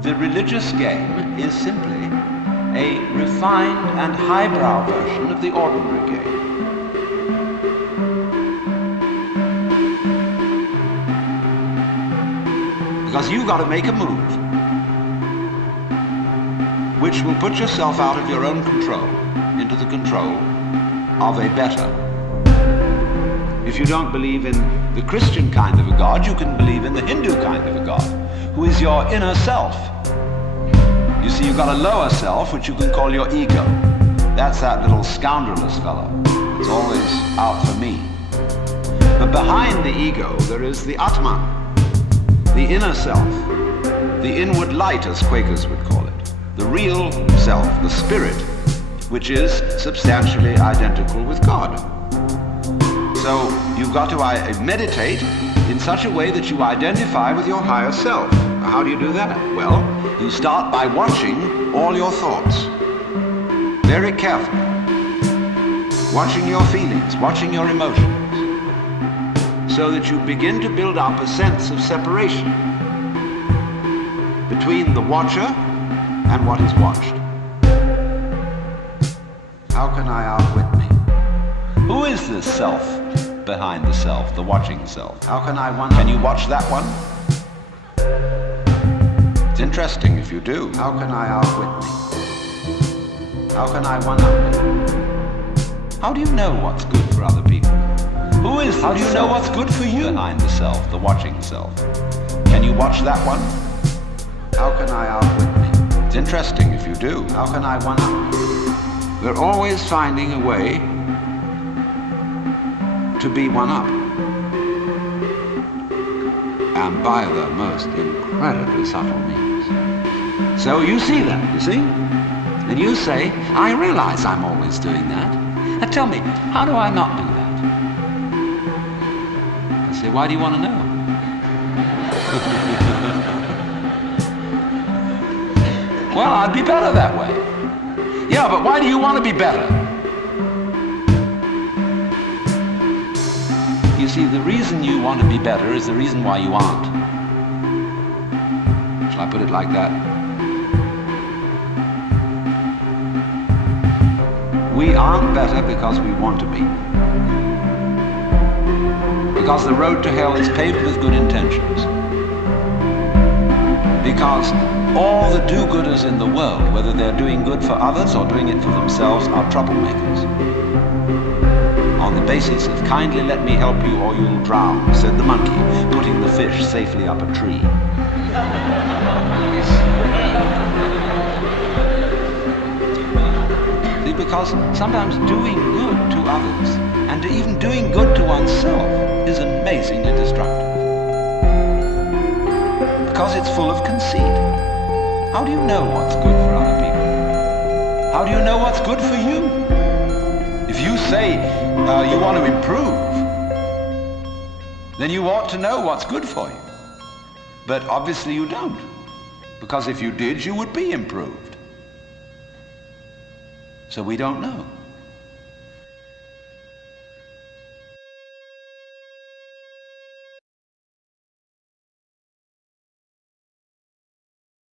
The religious game is simply a refined and highbrow version of the ordinary game. Because you've got to make a move which will put yourself out of your own control into the control of a better. If you don't believe in the Christian kind of a God, you can believe in the Hindu kind of a God, who is your inner self. You see, you've got a lower self, which you can call your ego. That's that little scoundrelous fellow. It's always out for me. But behind the ego, there is the Atman, the inner self, the inward light, as Quakers would call it, the real self, the spirit, which is substantially identical with God. So you've got to meditate in such a way that you identify with your higher self. How do you do that? Well, you start by watching all your thoughts very carefully, watching your feelings, watching your emotions, so that you begin to build up a sense of separation between the watcher and what is watched. How can I outwit me? Who is this self behind the self, the watching self? How can I one? Can you watch that one? It's interesting if you do. How can I outwit me? How can I one up me? How do you know what's good for other people? Who is? How do you know what's good for you? Behind the self, the watching self. Can you watch that one? How can I outwit me? It's interesting if you do. How can I one up? We're always finding a way to be one up. And by the most incredibly subtle means. So you see that, you see? And you say, I realize I'm always doing that. Now tell me, how do I not do that? I say, why do you want to know? Well, I'd be better that way. Yeah, but why do you want to be better? You see, the reason you want to be better is the reason why you aren't. Shall I put it like that? We aren't better because we want to be. Because the road to hell is paved with good intentions. Because all the do-gooders in the world, whether they're doing good for others or doing it for themselves, are troublemakers. On the basis of kindly let me help you or you'll drown, said the monkey, putting the fish safely up a tree. See, because sometimes doing good to others and even doing good to oneself is amazingly destructive. Because it's full of conceit. How do you know what's good for other people? How do you know what's good for you? If you say you want to improve, then you ought to know what's good for you. But obviously you don't. Because if you did, you would be improved. So we don't know.